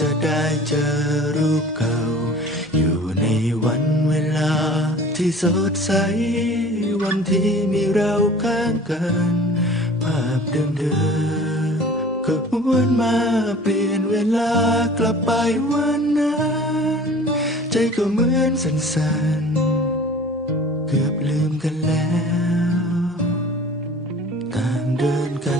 จะได้เจอรูปเก่า อยู่ในวันเวลาที่สดใส วันที่มีเราข้างกัน ภาพเดิมๆก็หวนมาเปลี่ยนเวลากลับไปวันนั้น ใจก็เหมือนสันสันเกือบลืมกันแล้ว ต่างเดินกัน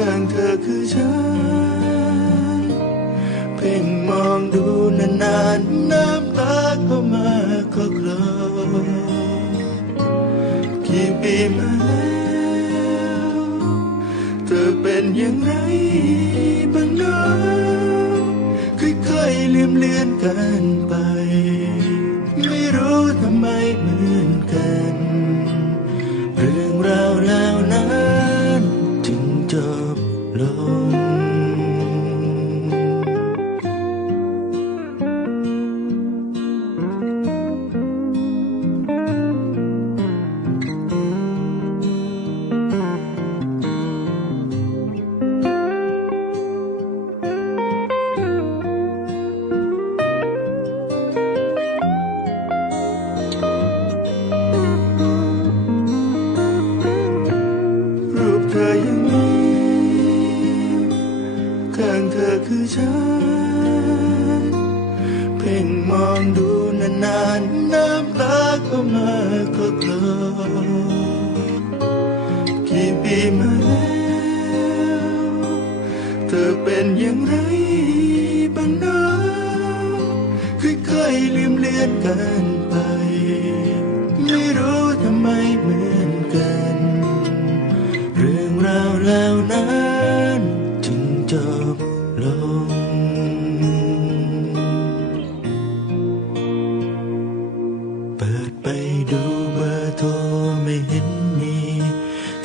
ข้างเธอคือฉัน เพ่งมองดูนานๆน้ำตาก็มาก็คลอกี่ปีมาแล้วเธอเป็นอย่างไรบ้างเนาะค่อยๆลืมเลือนกันไป เธอยังมีข้างเธอคือฉัน เพ่งมองดูนานๆน้ำตาก็มาก็คลอกี่ปีมาแล้ว เธอเป็นอย่างไรบ้างเนะค่อยๆลืมเลือนกันไป